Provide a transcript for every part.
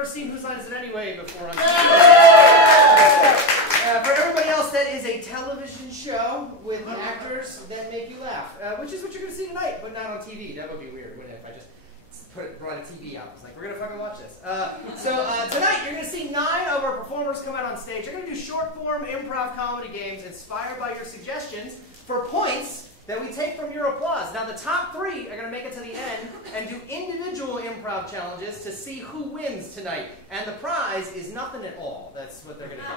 never seen Whose Line Is It Anyway before on TV. For everybody else, that is a television show with actors that make you laugh, which is what you're going to see tonight, but not on TV. That would be weird, wouldn't it, if I just brought a TV out. I was like, we're going to fucking watch this. Tonight, you're going to see 9 of our performers come out on stage. They're going to do short-form improv comedy games inspired by your suggestions for points that we take from your applause. Now, the top 3 are going to make it to the end and do individual improv challenges to see who wins tonight. And the prize is nothing at all. That's what they're going to do.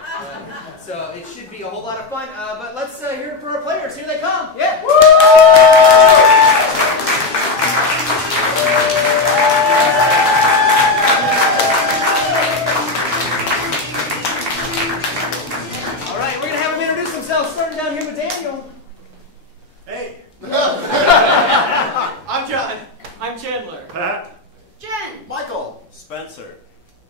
So it should be a whole lot of fun. But let's hear it for our players. Here they come. Yeah. Woo! All right, we're going to have them introduce themselves, starting down here with Daniel. Hey. I'm John. I'm Chandler. Pat. Jen. Michael. Spencer.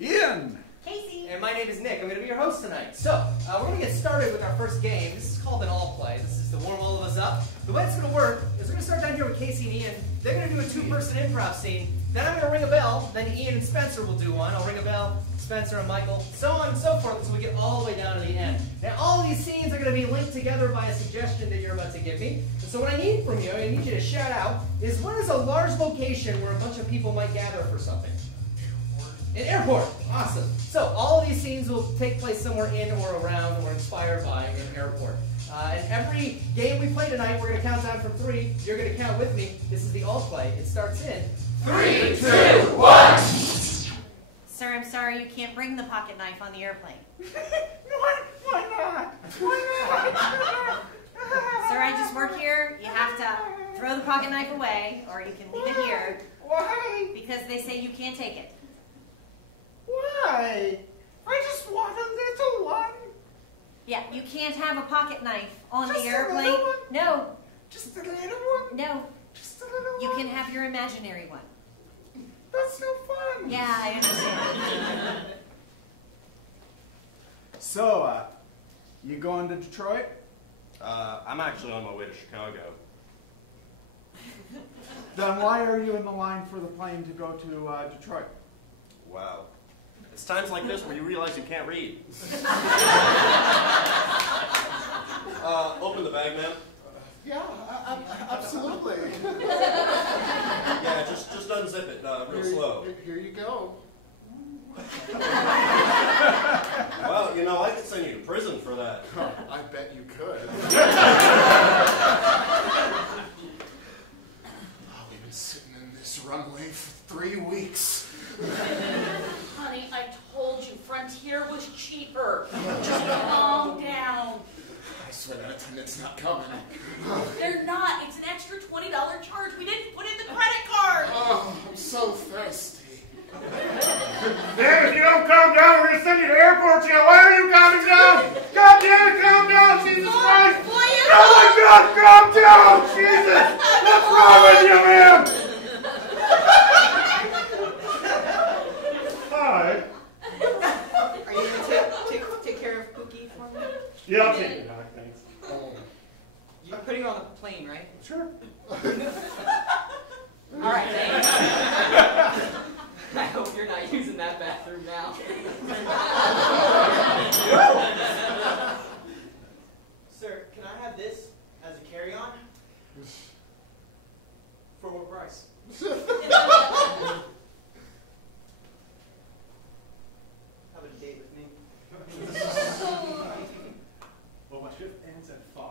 Ian. Casey. And my name is Nick. I'm going to be your host tonight. So, we're going to get started with our first game. This is called an all play. This is to warm all of us up. The way it's going to work is we're going to start down here with Casey and Ian. They're going to do a 2-person improv scene. Then I'm going to ring a bell. Then Ian and Spencer will do one. I'll ring a bell. Spencer and Michael. So on and so forth until we get all the way down to the end. Now, all of these scenes are going to be linked together by a suggestion that you're about to give me. And so what I need from you, I need you to shout out, is what is a large location where a bunch of people might gather for something? An airport. Awesome. So all of these scenes will take place somewhere in or around or inspired by an airport. And every game we play tonight, we're going to count down from 3. You're going to count with me. This is the all play. It starts in 3, 2, 1. Sir, I'm sorry you can't bring the pocket knife on the airplane. Why not? Why not? Sir, I just work here. You have to throw the pocket knife away, or you can leave it here. Why? Because they say you can't take it. Why? I just want a little one. Yeah, you can't have a pocket knife on Just the a airplane. little one? No, Just a little one? no. Just a little You one? can have your imaginary one. That's no fun. Yeah, I understand. So, you going to Detroit? I'm actually on my way to Chicago. Then why are you in the line for the plane to go to Detroit? Wow. It's times like this where you realize you can't read. Open the bag, ma'am. Yeah, absolutely. Yeah, just unzip it real slow. Here you go. Well, you know, I could send you to prison for that. Oh, I bet you could. Oh, we've been sitting in this runway for 3 weeks. Honey, I told you Frontier was cheaper. Just calm down. I swear that attendant's not coming. They're not. It's an extra $20 charge. We didn't put in the credit card. Oh, I'm so thirsty. Damn, if you don't calm down, we're going to send you to the airport jail. Why are you calming down? God damn it, calm down, Jesus Christ. Please. Oh my God, calm down, Jesus. What's wrong with you, ma'am? Hi. Are you going to take care of Cookie for me? Yeah, I'll take it, Doc, thanks. You're putting her on the plane, right? Sure. All right, thanks. I hope you're not using that bathroom now. Sir, can I have this as a carry-on? For what price? Have a date with me. Well, my shift ends at 5.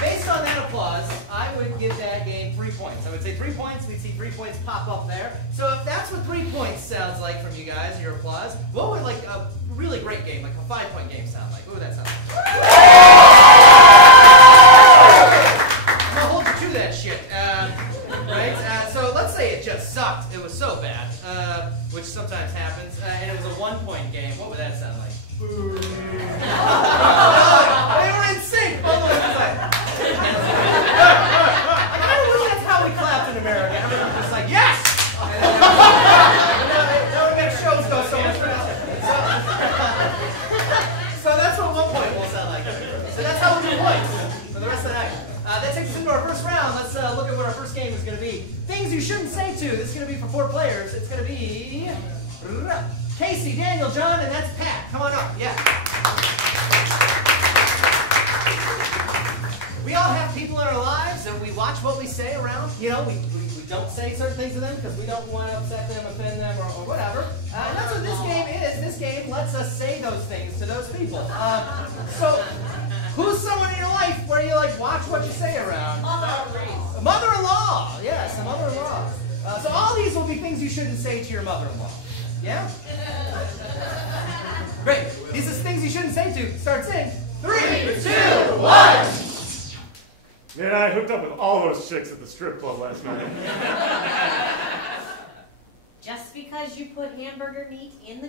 Based on that applause, I would give that game 3 points. I would say 3 points. We'd see 3 points pop up there. So if that's what 3 points sounds like from you guys, your applause, what would like a really great game, like a 5-point game sound like? What would that sound like? I'm gonna hold you to that shit. Right? So let's say it just sucked. It was so bad, which sometimes happens, and it was a 1-point game. What would that sound like? They were in sync. Both of them like. I don't know if that's how we clapped in America. Everyone was just like, yes! And then, that would make shows go so much faster. So that's what 1 point will sound like. So that's how we do points for the rest of the night. That takes us into our first round. Let's look at what our first game is going to be. Things you shouldn't say to. This is going to be for 4 players. It's going to be Casey, Daniel, John, and that's Pat. Come on up. Yeah. We all have people in our lives and we watch what we say around. You know, we don't say certain things to them because we don't want to upset them, offend them, or whatever. And that's what this game is. This game lets us say those things to those people. So, who's someone in your life where you like watch what you say around? Mother-in-law. Yes, a mother-in-law. So all these will be things you shouldn't say to your mother-in-law. Yeah? Great. These are things you shouldn't say to. Starts in 3, 2, 1. Yeah, I hooked up with all those chicks at the strip club last night. Just because you put hamburger meat in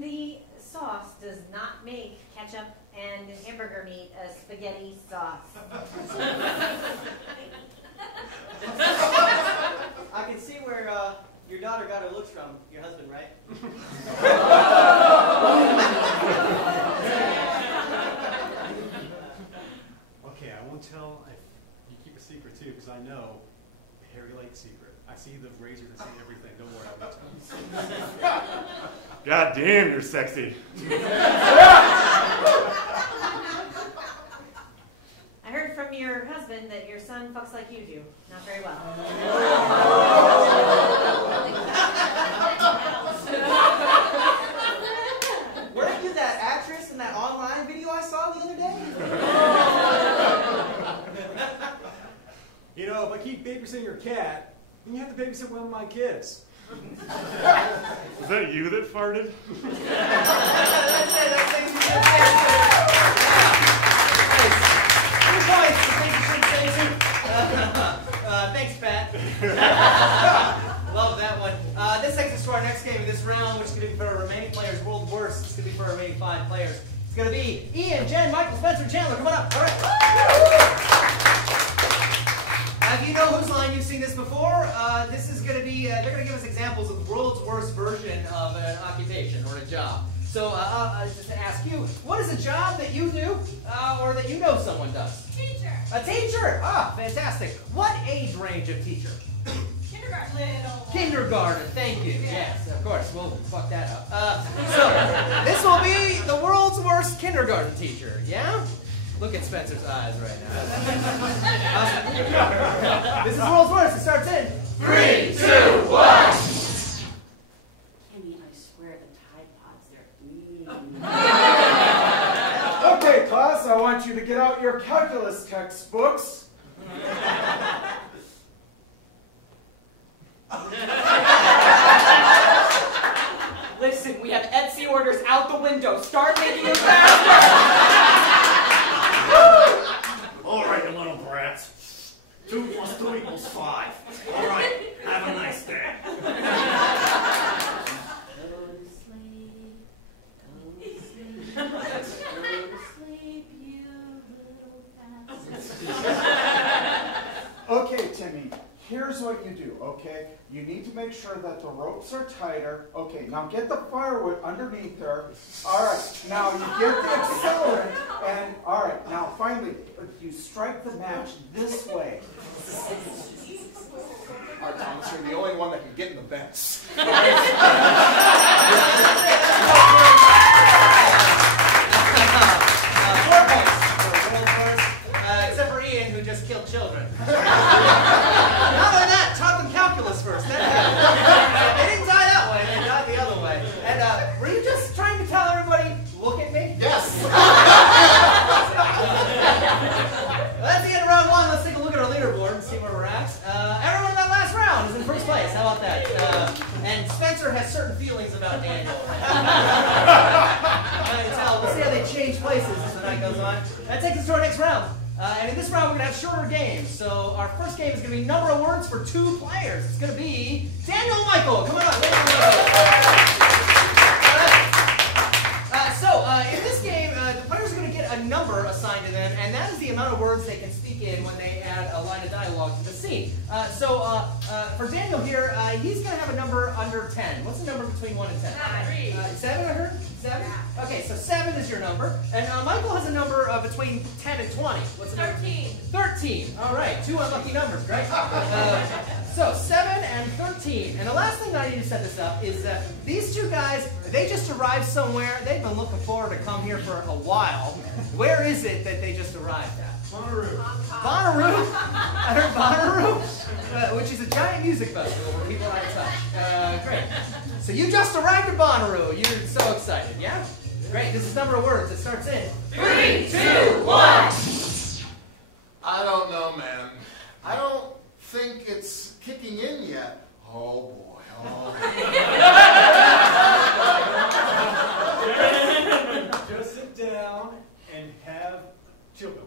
the sauce does not make ketchup and hamburger meat a spaghetti sauce. I can see where your daughter got her looks from. Your husband, right? Okay, I won't tell if you keep a secret too, because I know Harry Lake's secret. I see the razor to see everything. Don't worry, I won't tell you. God damn, you're sexy. I heard from your husband that your son fucks like you do. Not very well. Weren't you that actress in that online video I saw the other day? You know, if I keep babysitting your cat, then you have to babysit one of my kids. Was that you that farted? That's it. That's things you shouldn't say to. Nice. 2 points for things you shouldn't say to. Thanks, Pat. Love that one. This takes us to our next game of this round, which is going to be for our remaining players. World Worst. It's going to be for our remaining 5 players. It's going to be Ian, Jen, Michael, Spencer, Chandler. Come on up. All right. If you know whose line you've seen this before, this is going to be, they're going to give us examples of the world's worst version of an occupation or a job. So just to ask you, what is a job that you do or that you know someone does? Teacher. A teacher! Ah, fantastic. What age range of teacher? Kindergarten. Little. Kindergarten, thank you. Yes, of course. We'll fuck that up. So, this will be the world's worst kindergarten teacher, yeah? Look at Spencer's eyes right now. This is world's worst. It starts in 3, 2, 1. Kenny, I swear the Tide Pods, they're Okay, class, I want you to get out your calculus textbooks. Listen, we have Etsy orders out the window. Start making them faster! All right, you little brats. 2 + 2 = 5. All right, have a nice day. Go to sleep, go to sleep, you little bastard. Okay, Timmy, here's what you do, okay? You need to make sure that the ropes are tighter. Okay, now get the firewood underneath her. All right, now you get the accelerant, and all right, now finally, you strike the match this way. All right, Thomas, you're the only one that can get in the vents. 4 points for world's worst, except for Ian, who just killed children. Not only that, taught them calculus first. They didn't die that way, they died the other way. And were you just trying to tell everybody, look at me? Yes. Well, that's the end of round 1. Let's take a look at our leaderboard and see where we're at. Everyone in that last round is in first place. How about that? And Spencer has certain feelings about Daniel. I can tell. We'll see how they change places as the night goes on. That takes us to our next round. And in this round, we're going to have shorter games. So our first game is going to be number of words for 2 players. It's going to be Daniel and Michael. Come on up, Daniel and Michael. In this game, the players are going to get a number assigned to them, and that is the amount of words they can speak in when they add a line of dialogue to the scene. For Daniel here, he's going to have a number under 10. What's the number between 1 and 10? 3. 7, I heard? 7? Okay, so 7 is your number. And Michael has a number between 10 and 20. What's the number? 13. 13. All right, 2 unlucky numbers, right? So 7 and 13. And the last thing that I need to set this up is these two guys, they just arrived somewhere. They've been looking forward to come here for a while. Where is it that they just arrived at? Bonnaroo. Bonnaroo? I heard Bonnaroo, which is a giant music festival where people are out of touch. Great. So you just arrived at Bonnaroo. You're so excited, yeah? Great. This is number of words. It starts in 3, 2, 1. I don't know, man. I don't think it's kicking in yet. Oh boy. Oh. Just sit down and have chill pill.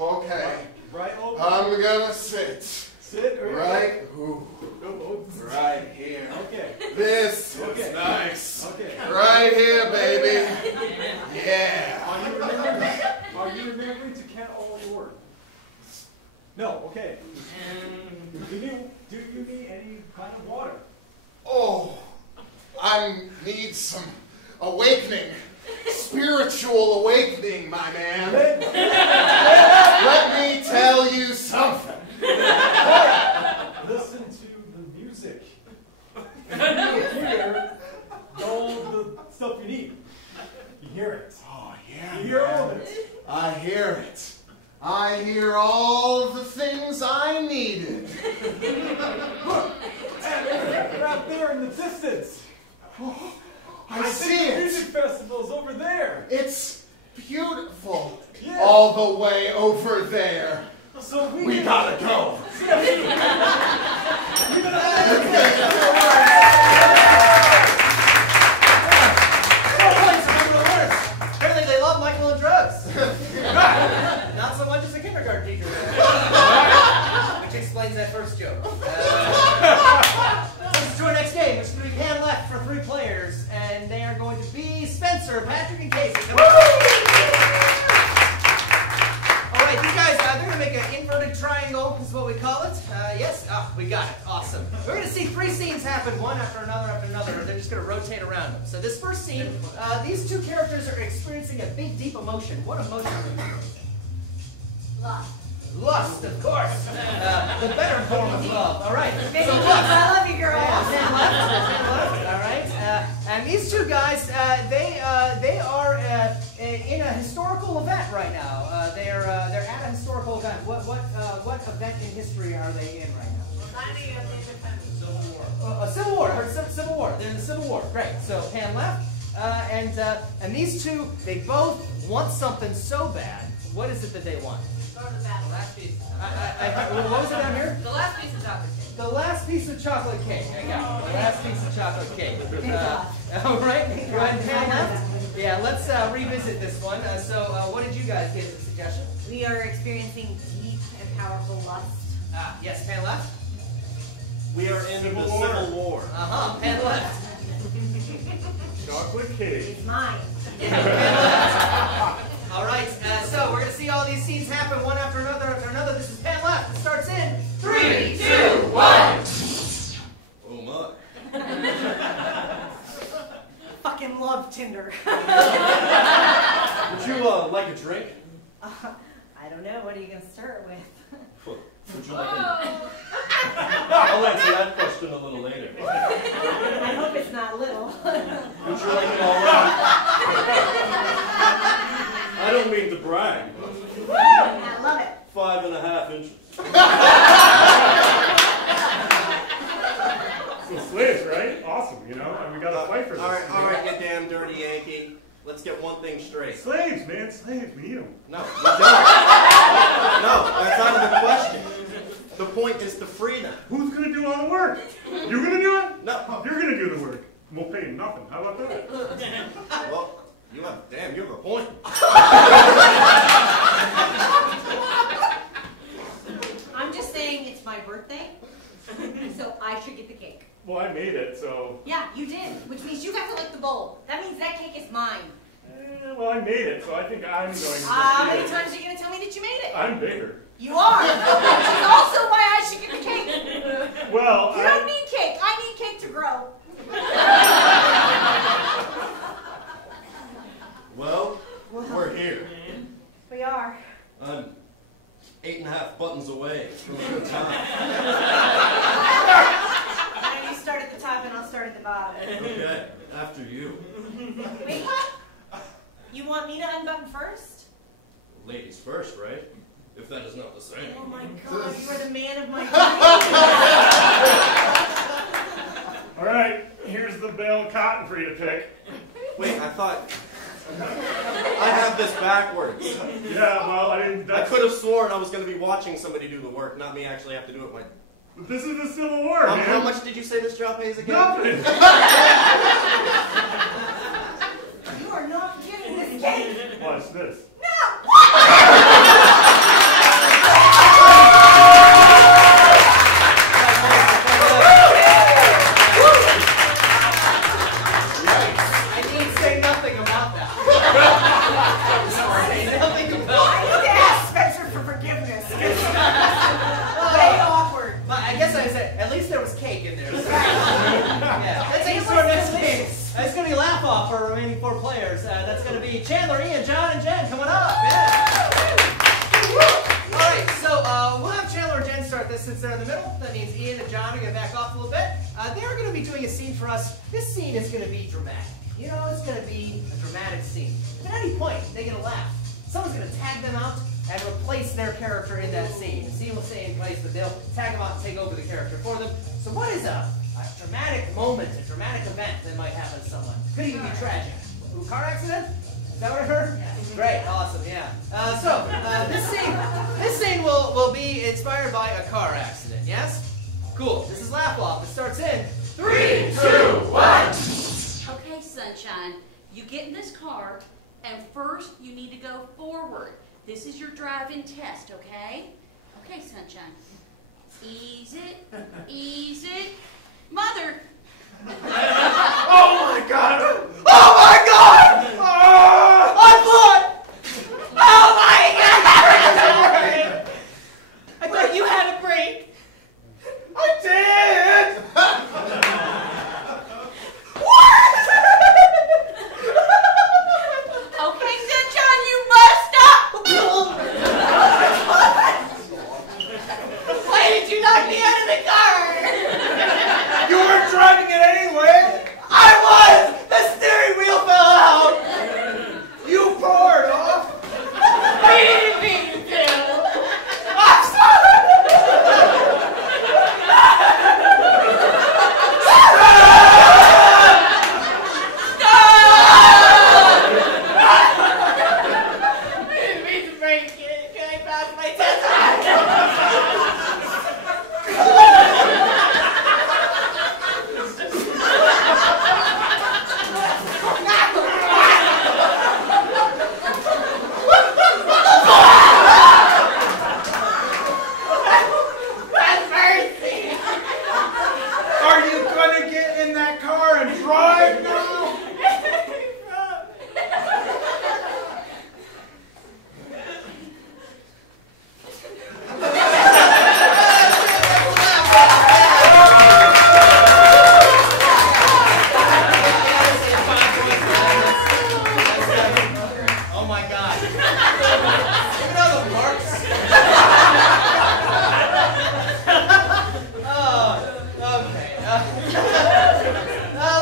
Okay. Right over. I'm gonna sit. Sit Right. Ooh. Right here. Okay. This Okay. is nice. Okay. Right here, baby. Yeah. Are you remembering to count all your words? No. Okay. Do you need any kind of water? Oh, I need some awakening. Spiritual awakening, my man. Let me tell you something. Listen to the music. And you hear all the stuff you need. You hear it. Oh, yeah. You hear all of man. it. I hear it. I hear all the things I needed. Look, they're out there in the distance. I see think the it. music festival's over there. It's beautiful. Yeah. All the way over there. So We gotta go. Apparently they love Michael and drugs. Not so much as a kindergarten teacher. Which explains that first joke. This is to our next game, which is going to be hand left for 3 players, and they are going to be Spencer, Patrick, and Casey. Come on. All right, these guys, they're going to make an inverted triangle, is what we call it. Yes? Oh, we got it. Awesome. We're going to see 3 scenes happen, one after another after another. They're just going to rotate around them. So this first scene, these 2 characters are experiencing a big, deep emotion. What emotion are they experiencing? Lust. Lust, of course. The better form of love. All right. Baby, So lust. I love you, girl. Yeah, hand left. All right. And these 2 guys, they are in a historical event right now. They're at a historical event. What event in history are they in right now? Civil War. Civil War. I heard Civil War. They're in the Civil War. Great. So hand left. And these 2, they both want something so bad. What is it that they want? Go to the battle. Last piece. What was it down here? The last piece of chocolate cake. The last piece of chocolate cake. I got it. The last piece of chocolate cake. All right. Go ahead and hand left. Yeah, let's revisit this one. What did you guys get as a suggestion? We are experiencing deep and powerful lust. Yes, pan left. We are in the Civil War. Pan left. Chocolate cake. It's mine. Yeah, pan left. All right, so we're going to see all these scenes happen one after another after another. This is pan left. It starts in 3, 2, 1. Oh my. Fucking love Tinder. Would you like a drink? I don't know. What are you going to start with? Would you like a... I'll answer that question a little later. I hope it's not little. Would you like it all right? I don't mean to brag, but I love it. 5.5 inches. So slaves, right? Awesome, you know? And we gotta fight for this. All right, you damn dirty Yankee. Let's get one thing straight. Slaves, man, slaves. We need them. No, we don't. No, that's out of the question. The point is to free them. Who's gonna do all the work? You gonna do it? No. You're gonna do the work. We'll pay you nothing. How about that? Well, you have a point. I'm just saying it's my birthday, so I should get the cake. Well, I made it, so... Yeah, you did, which means you got to lick the bowl. That means that cake is mine. Well, I made it, so I think I'm going to... How many times are you going to tell me that you made it? I'm bigger. You are, which is also why I should get the cake. Well, You don't need cake. I need cake to grow. I'm 8.5 buttons away from a good time. You start at the top and I'll start at the bottom. Okay, after you. Wait, you want me to unbutton first? Ladies first, right? If that is not the same. Oh my God, you are the man of my dreams. All right, here's the bale of cotton for you to pick. Wait, I thought... I have this backwards. Yeah, well, I didn't... I could have sworn I was going to be watching somebody do the work, not me actually have to do it myself. But this is the Civil War, man. How much did you say this job pays again? Nothing. You are not getting this game. Watch this. Chandler, Ian, John, and Jen coming up. Yeah. Alright, so we'll have Chandler and Jen start this since they're in the middle. That means Ian and John are going to back off a little bit. They're going to be doing a scene for us. This scene is going to be dramatic. You know, it's going to be a dramatic scene. At any point, they're going to laugh. Someone's going to tag them out and replace their character in that scene. The scene will stay in place, but they'll tag them out and take over the character for them. So what is a dramatic moment, a dramatic event that might happen to someone? Could even be tragic. Ooh, car accident? Is that what I heard? Yeah. Great, awesome, yeah. This scene will be inspired by a car accident, yes? Cool, this is Laugh Off. It starts in 3, 2, 1. Okay, Sunshine, you get in this car, and first you need to go forward. This is your drive-in test, okay? Okay, Sunshine. Ease it, ease it. Mother! Oh my God! Oh my God! I'm blood! Oh my God! I thought you had a break. I did! Okay, Sunshine, you must stop! Why did you knock me out of the car? You weren't driving it anyway! I was! The steering wheel fell out! You poured off! I didn't mean to. I'm sorry! I didn't mean to break it. Can I pass my test? Are you gonna get in that car and drive now? Oh my God. Look at all the marks. Oh, okay.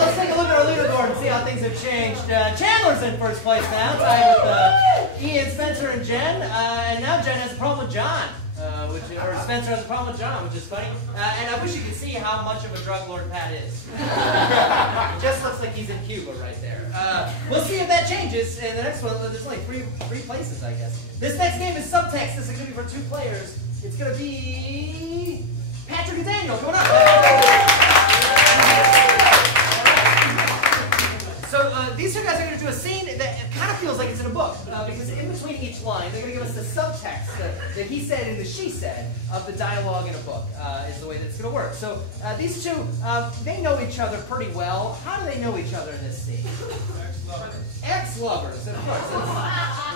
Let's take a look at our leaderboard and see how things have changed. Chandler's in first place now, tied with Ian, Spencer, and Jen. And now Jen has a problem with John. Or Spencer has a problem with John, which is funny. And I wish you could see how much of a drug lord Pat is. Just looks like he's in Cuba right there. We'll see if that changes in the next one. There's only three places, I guess. This next game is Subtext. This is going to be for 2 players. It's going to be Patrick and Daniel. Coming up. So these 2 guys are going to do a scene that kind of feels like it's in a book, because in between each line, they're going to give us the subtext, the he said and the she said of the dialogue in a book, is the way that it's going to work. So these 2, they know each other pretty well. How do they know each other in this scene? Ex-lovers, of course. They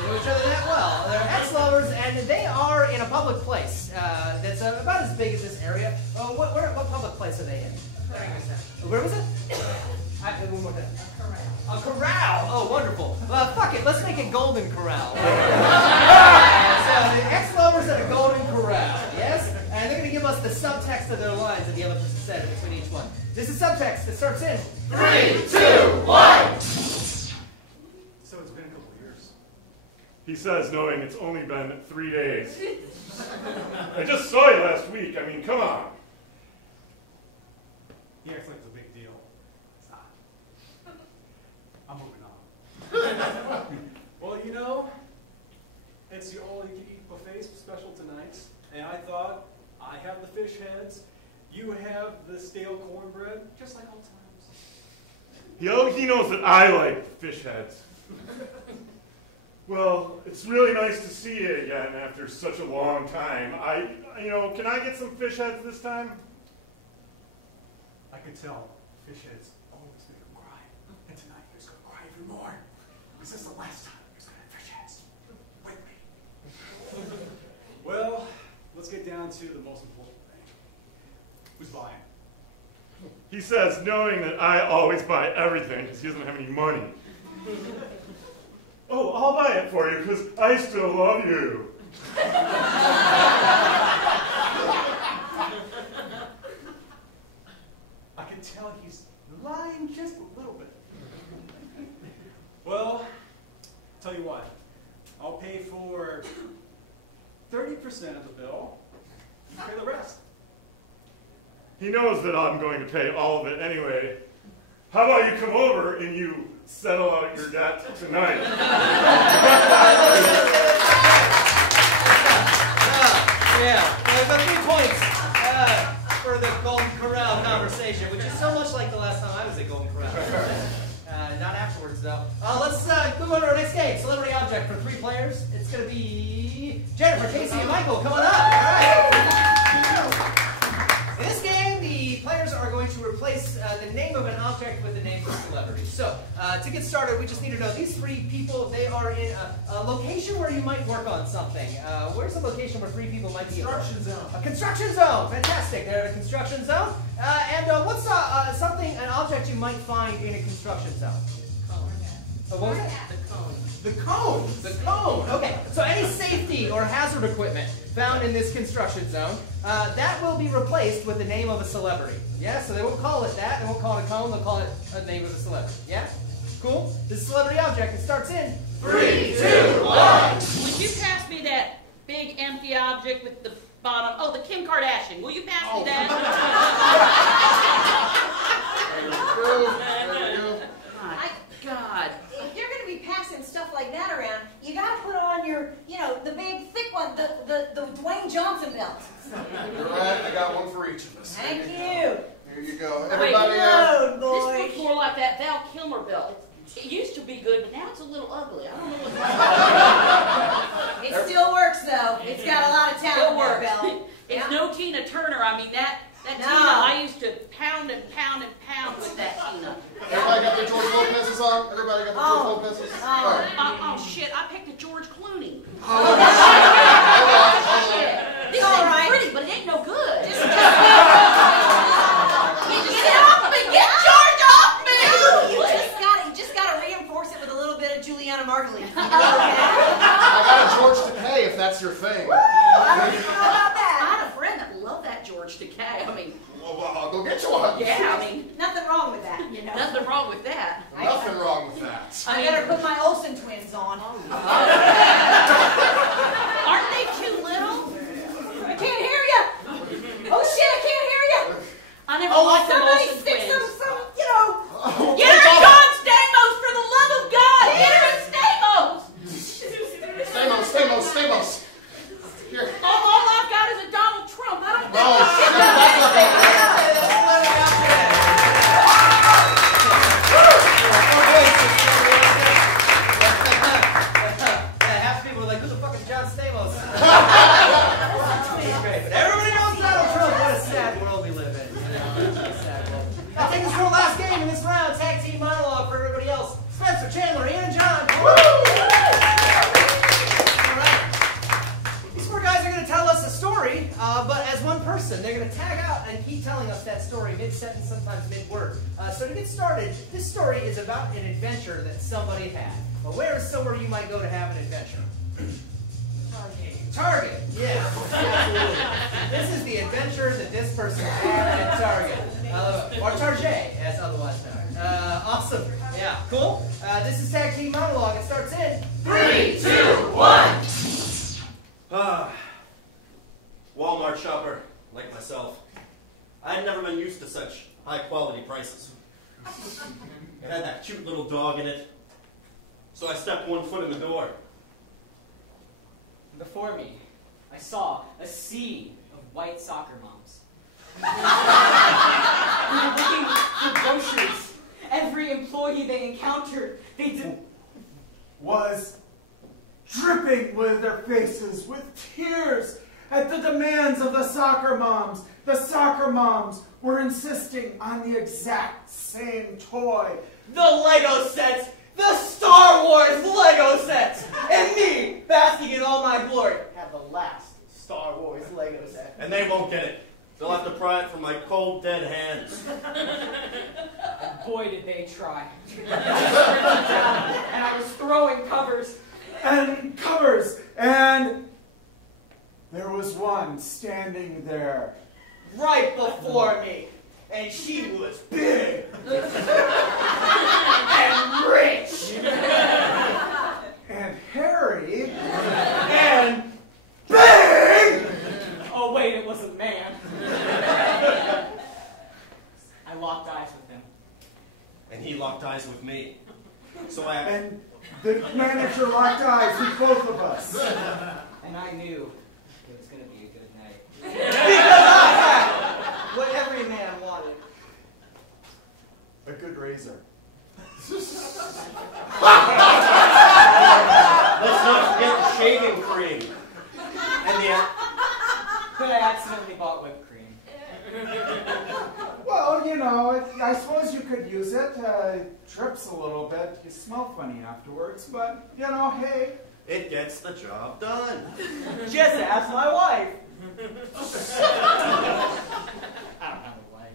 know each other that well. They're ex-lovers, and they are in a public place that's about as big as this area. What public place are they in? Where was it? One more time. A corral. Oh, wonderful. Fuck it. Let's make it Golden Corral. So the ex-lovers at a Golden Corral, yes? And they're going to give us the subtext of their lines that the other person said between each one. This is subtext that starts in 3, 2, 1. So it's been a couple of years. He says, knowing it's only been 3 days. I just saw you last week. I mean, come on. He acts like it's a big deal. It's not. I'm moving on. Well, you know, it's the all-you-can-eat buffet special tonight, and I thought I have the fish heads, you have the stale cornbread, just like old times. He knows that I like fish heads. Well, it's really nice to see you again after such a long time. Can I get some fish heads this time? I could tell fish heads always make him cry, and tonight he's going to cry even more. This is the last time he's going to have fish heads with me. Well, let's get down to the most important thing. Who's buying? He says, knowing that I always buy everything because he doesn't have any money. Oh, I'll buy it for you because I still love you. I can tell he's lying just a little bit. Well, tell you what, I'll pay for 30% of the bill, you pay the rest. He knows that I'm going to pay all of it anyway. How about you come over and you settle out your debt tonight? Yeah, well, but 3 points for the Golden Corral conversation, which is so much like the last time I was at Golden Corral. Not afterwards, though. Let's move on to our next game. Celebrity object for 3 players. It's going to be Jennifer, Casey, and Michael coming up. All right. In this game, the players are going to replace the name of an object with the name of a celebrity. So, to get started, we just need to know these 3 people, they are in a location where you might work on something. Where's the location where 3 people might be at work? Construction zone. A construction zone. Fantastic. They're in a construction zone. And what's an object you might find in a construction zone? What was it? The cone. The cone. Okay. So any safety or hazard equipment found in this construction zone, that will be replaced with the name of a celebrity. Yeah? So they won't call it that. They won't call it a cone. They'll call it a name of a celebrity. Yeah? Cool? This celebrity object, it starts in 3, 2, 1. Would you pass me that big empty object with the bottom? Oh, the Kim Kardashian. Will you pass me that? There you go. My God. If you're going to be passing stuff like that around, you got to put on your, the big thick one, the Dwayne Johnson belt. You're right. I got one for each of us. Thank you. Here you go. Wait, Everybody, load, This boy. looks more like that Val Kilmer belt. It used to be good, but now it's a little ugly. I don't know what's It still works, though. It's got a lot of talent Still in that works. belt. It's Yeah. no Tina Turner. I mean, that No. Tina, I used to pound and pound and pound with that Tina. everybody got their George Lopez's on? Everybody got their George Lopez's? All right. Oh, shit, I picked a George Clooney. Hold on. This All ain't right. pretty, but it ain't no good. Just Get off me! Get George off me! you just gotta reinforce it with a little bit of Juliana Margulies. Okay? I got a George Takei if that's your thing. I don't even know about I that. had a friend that loved that George Takei. I mean, Well, I'll go get you one. yeah, I mean, Nothing wrong with that, you know. nothing wrong with that. Nothing wrong with that. I better put my Olsen twins on. Aren't they too little? I can't hear you. Oh shit, I can't hear you. I never liked them Somebody Olsen stick twins. some, Get her John Stamos, for the love of God! Get her Stamos! Stamos. Here. All I've got is a Donald Trump. I don't think Oh, shit, that's Half the people are like, who the fuck is John Stamos? He's great, but everybody knows Donald Trump. What a sad world we live in. What a sad world. Now, take us to our last game in this round. Tag team monologue for everybody else. Spencer, Chandler, Ian, and John. All right. These 4 guys are going to tell us a story, but as one person. They're going to tag out and keep telling us that story mid-sentence, sometimes mid-word. So to get started, this story is about an adventure that somebody had. Well, where is somewhere you might go to have an adventure? Target, yeah. Absolutely. This is the adventure that this person had at Target. Or Target, as otherwise known. Awesome. Yeah, cool. This is Tag Team Monologue. It starts in 3, 2, 1. Walmart shopper, like myself. I had never been used to such high-quality prices. It had that cute little dog in it. So I stepped one foot in the door. Before me, I saw a sea of white soccer moms. They were looking for groceries. Every employee they encountered, was dripping with their faces with tears at the demands of the soccer moms. The soccer moms were insisting on the exact same toy. The Lego sets! The Star Wars Lego sets! And me, basking in all my glory, have the last Star Wars Lego set. And they won't get it. They'll have to pry it from my cold, dead hands. And boy, did they try. And I was throwing covers. And covers. And there was one standing there. Right before me. And she was big. And rich. And hairy. And big. Oh wait, it was a man. I locked eyes with him. And he locked eyes with me. So And the manager locked eyes with both of us. And I knew it was going to be a good night. Because I had what every man wanted. A good razor. let's not forget the shaving cream. And the But I accidentally bought whipped cream. Well, you know, I suppose you could use it. Trips a little bit. You smell funny afterwards, but, you know, hey. It gets the job done. Just ask my wife. I don't have a wife.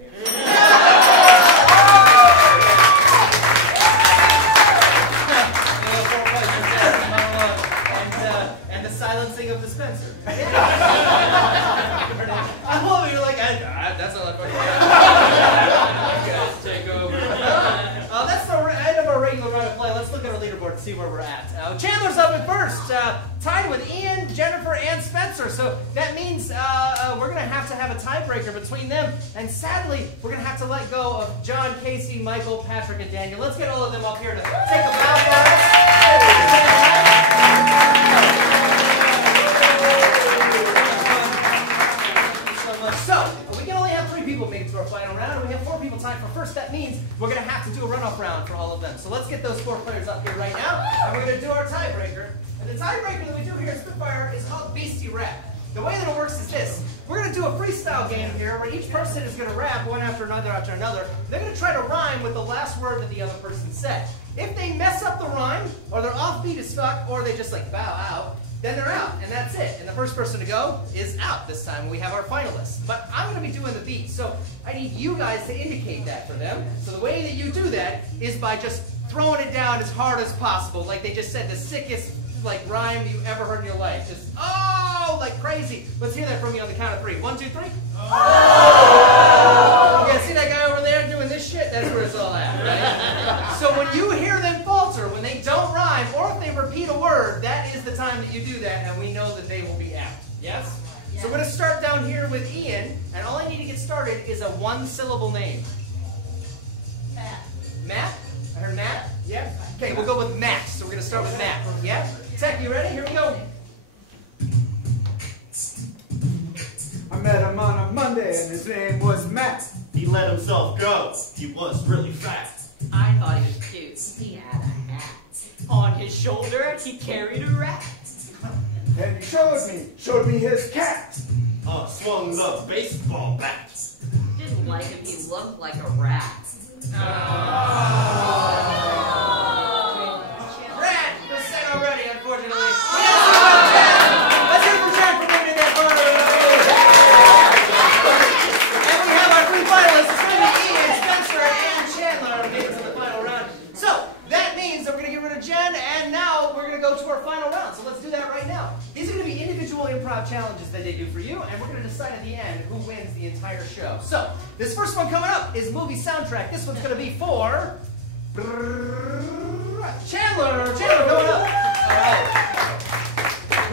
And the silencing of the Spencer. I love it. You're like, that's not funny. Guys, take over. That's the end of our regular run of play. Let's look at our leaderboard and see where we're at. Chandler's up at first, tied with Ian, Jennifer, and Spencer. So that means we're going to have a tiebreaker between them. And sadly, we're going to have to let go of John, Casey, Michael, Patrick, and Daniel. Let's get all of them up here to take a bow for us. So, we can only have 3 people make it to our final round, and we have 4 people tied for first. That means we're going to have to do a runoff round for all of them. So let's get those 4 players up here right now, and we're going to do our tiebreaker. And the tiebreaker that we do here at Spitfire is called Beastie Rap. The way that it works is this. We're going to do a freestyle game here where each person is going to rap one after another after another. They're going to try to rhyme with the last word that the other person said. If they mess up the rhyme, or they're offbeat as fuck, or they just like bow out, then they're out, and that's it. And the first person to go is out this time when we have our finalists. But I'm going to be doing the beat, so I need you guys to indicate that for them. So the way that you do that is by just throwing it down as hard as possible. Like they just said, the sickest rhyme you ever heard in your life. Just, oh, like crazy. Let's hear that from you on the count of 3. 1, 2, 3. Oh! Yeah, see that guy over there doing this shit? That's where it's all at, right? So when you hear them falter, when they don't rhyme, or if they repeat a word, that is the time that you do that, and we know that they will be out. Yes? So we're going to start down here with Ian, and all I need to get started is a 1-syllable name. Matt. Matt? I heard Matt? Yeah? Okay, we'll go with Matt. So we're going to start with Matt. Yeah? Tech, you ready? Here we go. I met him on a Monday, and his name was Matt. He let himself go. He was really fat. I thought he was cute. He had a hat. On his shoulder, he carried a rat. And he showed me his cat. Swung the baseball bat. Didn't like him. He looked like a rat. Rat was said already, unfortunately. Let's hear it for Jen for bringing that part. And we have our 3 finalists. It's going to be Ian, Spencer, and Chandler to make it to the final round. So that means that we're going to get rid of Jen, and now we're going to go to our final round. So let's do that right now. These are going to be individually challenges that they do for you, and we're going to decide at the end who wins the entire show. So, this first one coming up is movie soundtrack. This one's going to be for Chandler. Chandler, going up. All right.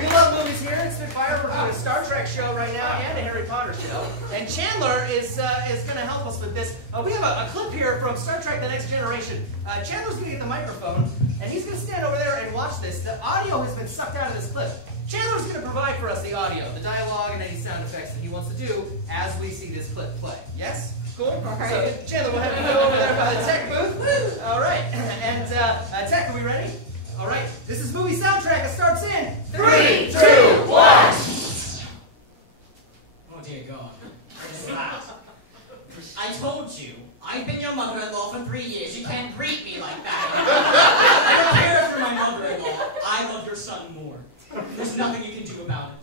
We love movies here at Spitfire. We're doing a Star Trek show right now and a Harry Potter show. And Chandler is going to help us with this. We have a clip here from Star Trek The Next Generation. Chandler's going to get the microphone, and he's going to stand over there and watch this. The audio has been sucked out of this clip. Chandler's going to provide for us the audio, the dialogue, and any sound effects that he wants to do as we see this clip play. Yes? Cool? All right. So, Chandler, we'll have you go over there by the tech booth. Woo! All right. And tech, are we ready? All right. This is movie soundtrack. It starts in 3, 2, 1. Oh dear God. What is that? I told you, I've been your mother-in-law for 3 years. You can't greet me like that. I don't care if you're my mother-in-law. I love your son more. There's nothing you can do about it.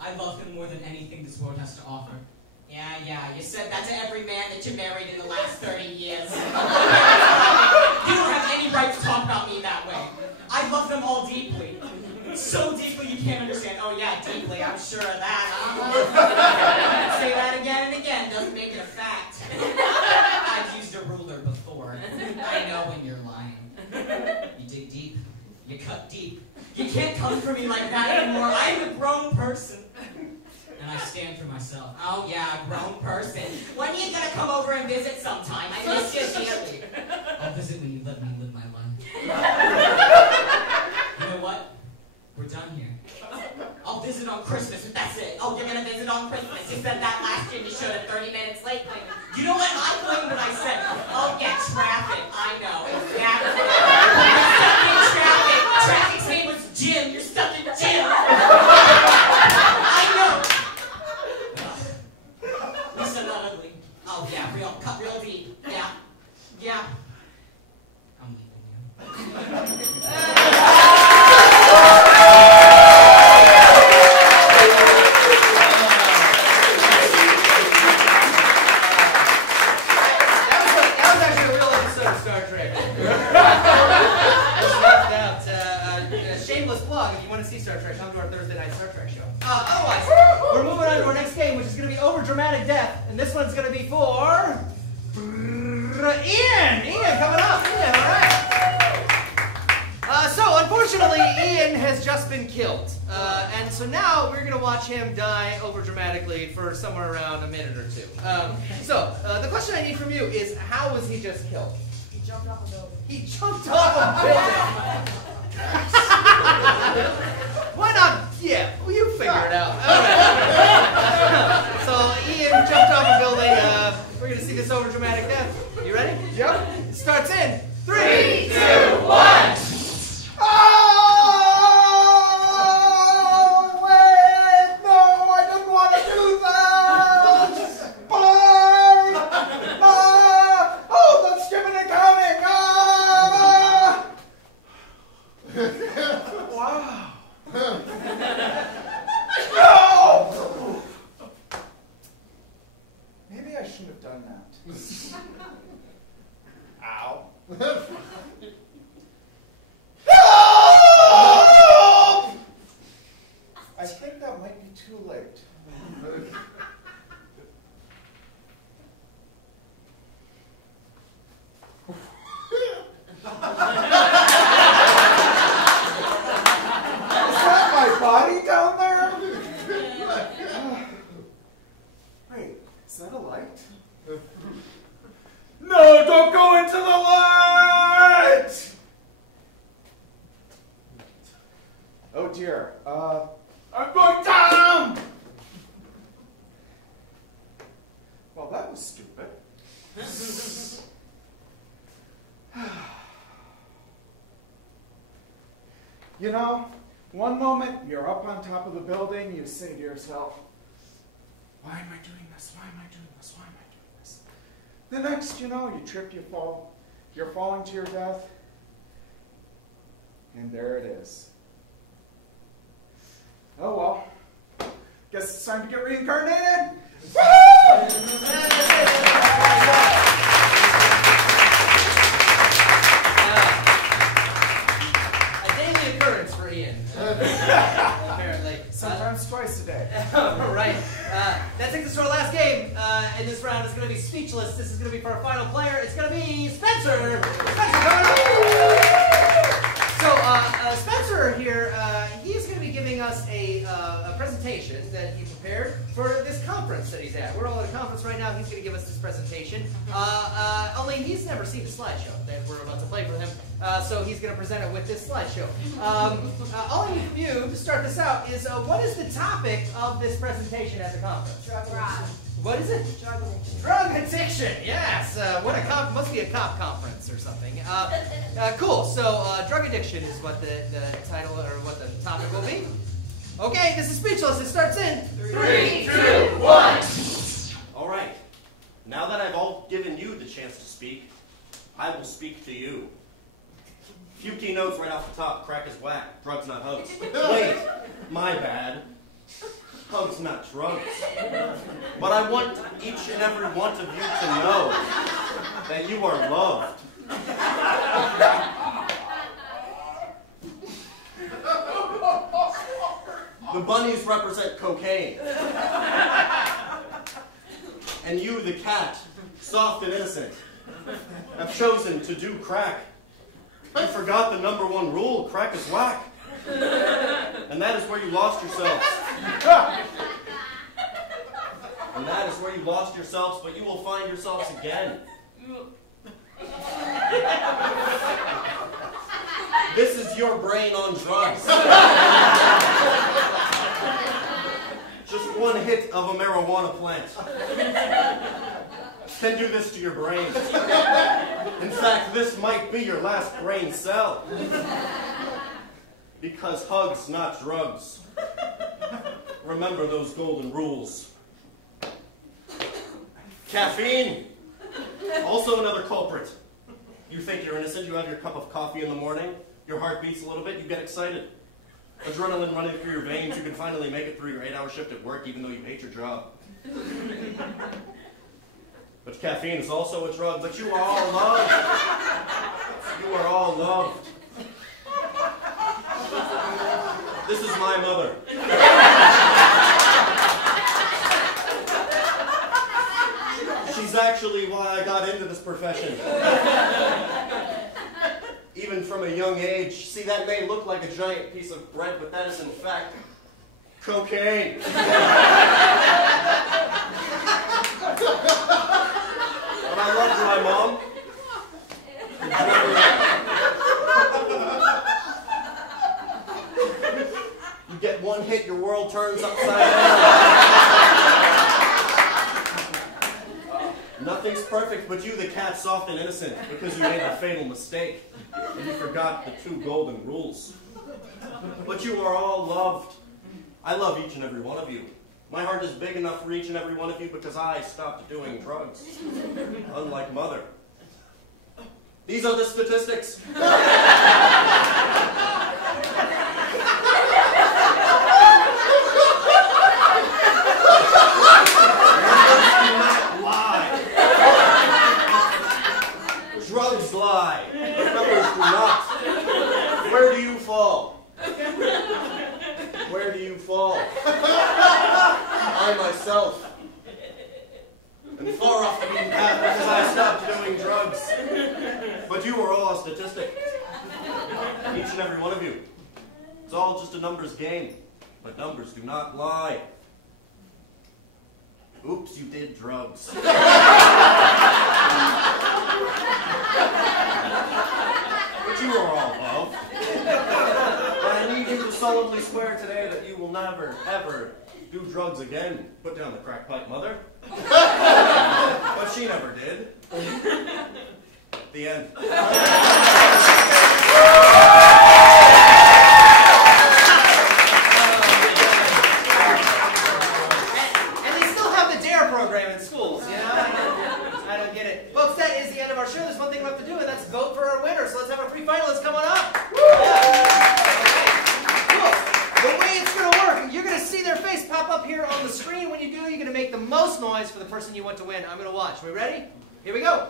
I love him more than anything this world has to offer. Yeah, you said that to every man that you married in the last 30 years. You don't have any right to talk about me that way. I love them all deeply. So deeply you can't understand. Oh yeah, deeply, I'm sure of that. Say that again and again, doesn't make it a fact. I've used a ruler before. I know when you're lying. You dig deep. You cut deep. You can't come for me like that anymore. I'm a grown person. And I stand for myself. Oh yeah, a grown person. When are you gonna come over and visit sometime? I miss you dearly. I'll visit when you let me live my life. You know what? We're done here. I'll visit on Christmas, but that's it. Oh, you're gonna visit on Christmas. You said that last year and you showed up 30 minutes late. You know what? I claim what I said. Oh yeah, traffic. I know. Exactly. You're stuck in traffic. Traffic's name was Jim. You're stuck in Jim. I know. You said that ugly. Oh yeah, cut real deep. Yeah. I'm leaving you. Star Trek, come to our Thursday night Star Trek show. Otherwise, we're moving on to our next game, which is going to be Over Dramatic Death, and this one's going to be for Ian. Ian, coming up. Ian, all right. So, unfortunately, Ian has just been killed, and so now we're going to watch him die over dramatically for somewhere around a minute or two. So, the question I need from you is, how was he just killed? He jumped off a building. He jumped off a building. Why not? Yeah, well, you figure it out. So Ian jumped off a building. We're going to see this over dramatic death. You ready? Yep. It starts in 3, 2, 1. Oh, wait, no, I didn't want to do that. Bye. Oh, that's Jiminy coming. Wow. No! Maybe I shouldn't have done that. Ow. Help! I think that might be too late. Body down there? Wait, is that a light? No, don't go into the light! Oh dear, I'm going down! Well, that was stupid. You know, one moment you're up on top of the building, you say to yourself, why am I doing this? Why am I doing this? Why am I doing this? The next, you know, you trip, you fall, you're falling to your death, and there it is. Oh well, guess it's time to get reincarnated. Woo! A daily occurrence for Ian. Apparently. Sometimes twice a day. Right. right. That takes us to our last game in this round. It's going to be speechless. This is going to be for our final player. It's going to be Spencer. So Spencer here, he's going to be giving us a presentation that he prepared for this conference that he's at. We're all at a conference right now. He's going to give us this presentation. Only he's never seen the slideshow that we're about to play for him. So he's going to present it with this slideshow. All I need from you to start this out is what is the topic of this presentation at the conference? What is it? Drug addiction. Yes. What a must be a cop conference or something. Cool. So drug addiction is what the title or what the topic will be. Okay, this is Speechless. It starts in 3, 2, 1. All right. Now that I've all given you the chance to speak, I will speak to you. Few keynotes right off the top. Crack is whack. Drugs not hugs. Wait. My bad. Hugs not drugs. But I want each and every one of you to know that you are loved. The bunnies represent cocaine. And you, the cat, soft and innocent, have chosen to do crack. You forgot the #1 rule, crack is whack. And that is where you lost yourselves. And that is where you lost yourselves, but you will find yourselves again. This is your brain on drugs. Just one hit of a marijuana plant can do this to your brain. In fact, this might be your last brain cell. Because hugs, not drugs. Remember those golden rules. Caffeine, also another culprit. You think you're innocent, you have your cup of coffee in the morning, your heart beats a little bit, you get excited. Adrenaline running through your veins, you can finally make it through your 8-hour shift at work even though you hate your job. But caffeine is also a drug, but you are all loved. You are all loved. This is my mother. She's actually why I got into this profession. Even from a young age. See, that may look like a giant piece of bread, but that is in fact cocaine. But I loved my mom. You get one hit, your world turns upside down. Nothing's perfect, but you, the cat, soft and innocent, because you made a fatal mistake. And you forgot the 2 golden rules. But you are all loved. I love each and every one of you. My heart is big enough for each and every one of you because I stopped doing drugs. Unlike Mother. These are the statistics. Drugs lie, but numbers do not. Where do you fall? Where do you fall? I myself am far off the beaten path because I stopped doing drugs. But you are all a statistic. Each and every one of you. It's all just a numbers game, but numbers do not lie. Oops, you did drugs. But you are all loved. But I need you to solemnly swear today that you will never, ever do drugs again. Put down the crack pipe, Mother. But she never did. The end. And they still have the DARE program in schools, you know? I don't get it. Folks, that is the end of our show. There's one thing left to do, and that's vote for our winner. So let's have our 3 finalists come on up. Cool. The way it's going to work, you're going to see their face pop up here on the screen. When you do, you're going to make the most noise for the person you want to win. I'm going to watch. Are we ready? Here we go.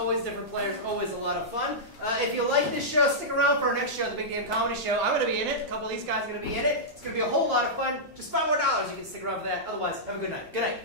always different players, always a lot of fun. If you like this show, stick around for our next show, the Big Damn Comedy Show. I'm going to be in it. A couple of these guys are going to be in it. It's going to be a whole lot of fun. Just $5 more. You can stick around for that. Otherwise, have a good night. Good night.